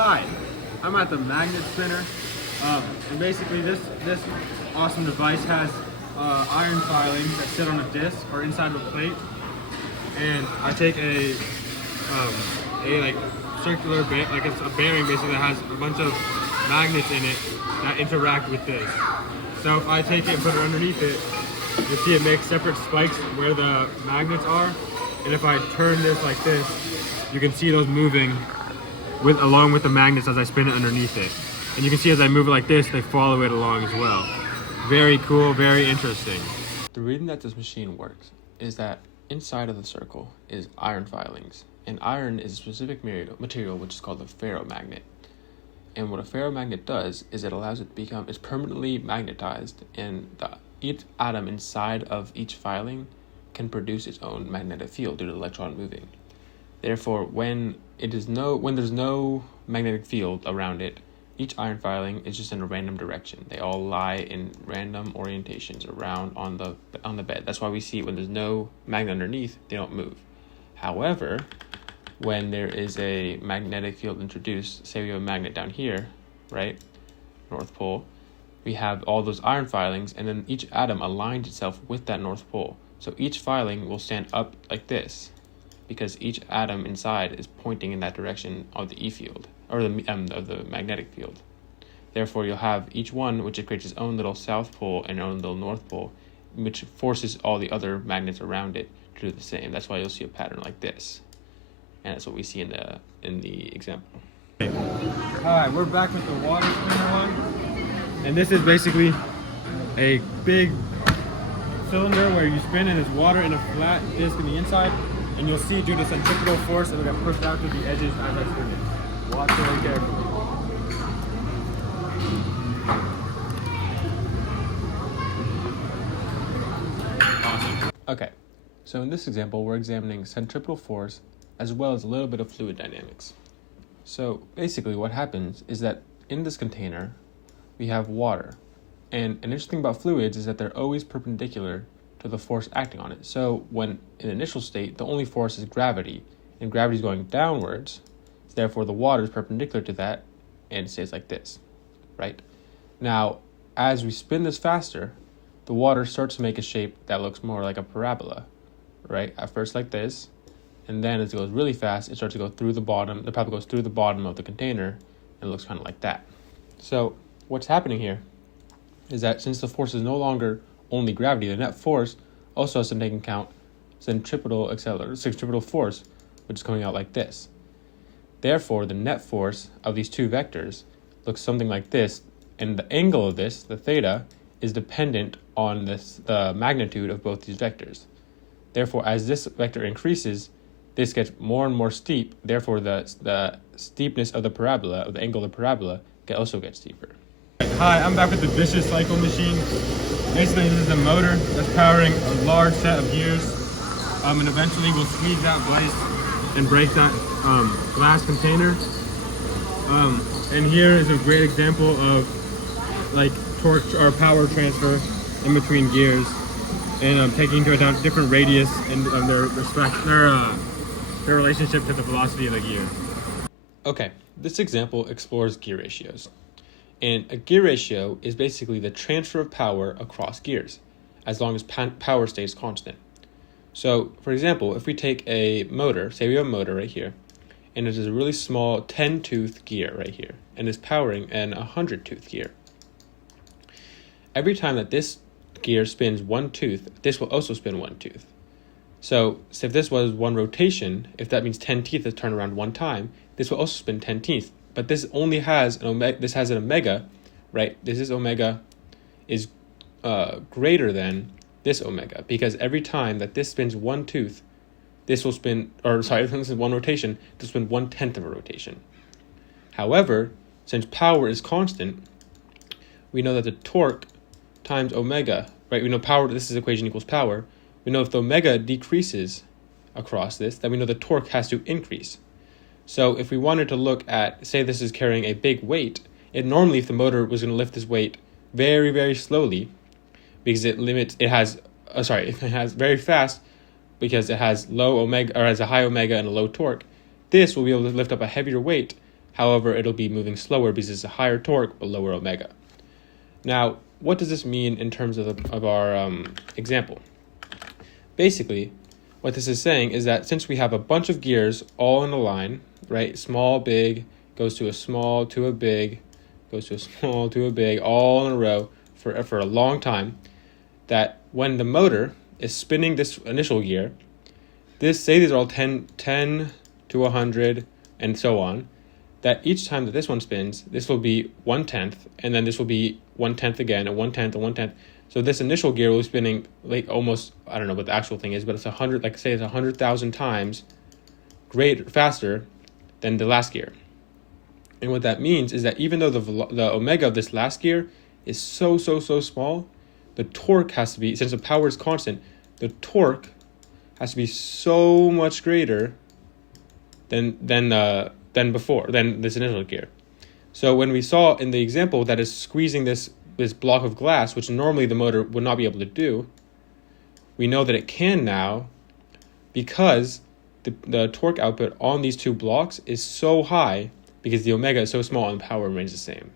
Hi, I'm at the magnet spinner, and basically this awesome device has iron filings that sit on a disc or inside of a plate, and I take a like circular like it's a bearing basically that has a bunch of magnets in it that interact with this. So if I take it and put it underneath it, you see it makes separate spikes where the magnets are, and if I turn this like this, you can see those moving along with the magnets as I spin it underneath it. And you can see as I move it like this, they follow it along as well. Very cool, very interesting. The reason that this machine works is that inside of the circle is iron filings. And iron is a specific material which is called a ferromagnet. And what a ferromagnet does is it allows it to become, it's permanently magnetized, and each atom inside of each filing can produce its own magnetic field due to the electron moving. Therefore, when there's no magnetic field around it, each iron filing is just in a random direction. They all lie in random orientations around on the bed. That's why we see when there's no magnet underneath, they don't move. However, when there is a magnetic field introduced, say we have a magnet down here, right, North Pole, we have all those iron filings, and then each atom aligns itself with that North Pole. So each filing will stand up like this, because each atom inside is pointing in that direction of the E field, or of the magnetic field. Therefore, you'll have each one, which creates its own little south pole and own little north pole, which forces all the other magnets around it to do the same. That's why you'll see a pattern like this, and that's what we see in the example. Alright, we're back with the water spinner one, and this is basically a big cylinder where you spin and there's water in a flat disc in the inside. And you'll see due to centripetal force, it'll get pushed out to the edges as I spin it. Watch very carefully. Awesome. Okay, so in this example, we're examining centripetal force as well as a little bit of fluid dynamics. So basically what happens is that in this container, we have water. And an interesting thing about fluids is that they're always perpendicular to the force acting on it. So when in initial state, the only force is gravity, and gravity is going downwards, so therefore the water is perpendicular to that, and it stays like this, right? Now, as we spin this faster, the water starts to make a shape that looks more like a parabola, right? At first like this, and then as it goes really fast, it starts to go through the bottom, the parabola goes through the bottom of the container, and it looks kind of like that. So what's happening here is that since the force is no longer only gravity, the net force also has to take into account centripetal force, which is coming out like this. Therefore, the net force of these two vectors looks something like this, and the angle of this, the theta, is dependent on the magnitude of both these vectors. Therefore, as this vector increases, this gets more and more steep. Therefore, the steepness of the parabola, of the angle of the parabola, also gets steeper. Hi, I'm back with the vicious cycle machine. Basically, this is a motor that's powering a large set of gears, and eventually we'll squeeze that vise and break that glass container. And here is a great example of like torque or power transfer in between gears, and taking into account different radius and their relationship to the velocity of the gear. Okay, this example explores gear ratios. And a gear ratio is basically the transfer of power across gears, as long as power stays constant. So, for example, if we take a motor, say we have a motor right here, and it is a really small 10-tooth gear right here, and is powering an 100-tooth gear. Every time that this gear spins one tooth, this will also spin one tooth. So if this was one rotation, if that means 10 teeth is turned around one time, this will also spin 10 teeth. But this only has an omega, right? This omega is greater than this omega, because every time that this spins one tooth, this will spin, this is one rotation, this will spin 1/10 of a rotation. However, since power is constant, we know that the torque times omega, right? We know power, this is equation equals power. We know if the omega decreases across this, then we know the torque has to increase. So if we wanted to look at, say this is carrying a big weight, normally if the motor was going to lift this weight very, very slowly, because it has very fast, because it has low omega, or has a high omega and a low torque, this will be able to lift up a heavier weight. However, it'll be moving slower because it's a higher torque but lower omega. Now, what does this mean in terms of our example? Basically, what this is saying is that since we have a bunch of gears all in a line, right? Small, big, goes to a small, to a big, goes to a small, to a big, all in a row for a long time, that when the motor is spinning this initial gear, say these are all 10 to 100 and so on, that each time that this one spins, this will be 1/10, and then this will be 1/10 again, and 1/10 and 1/10. So this initial gear will be spinning like almost, I don't know what the actual thing is, but it's 100, like say it's 100,000 times faster than the last gear. And what that means is that even though the omega of this last gear is so small, the torque has to be, since the power is constant, the torque has to be so much greater than this initial gear. So when we saw in the example that is squeezing this block of glass, which normally the motor would not be able to do, we know that it can now because the torque output on these two blocks is so high because the omega is so small and power remains the same.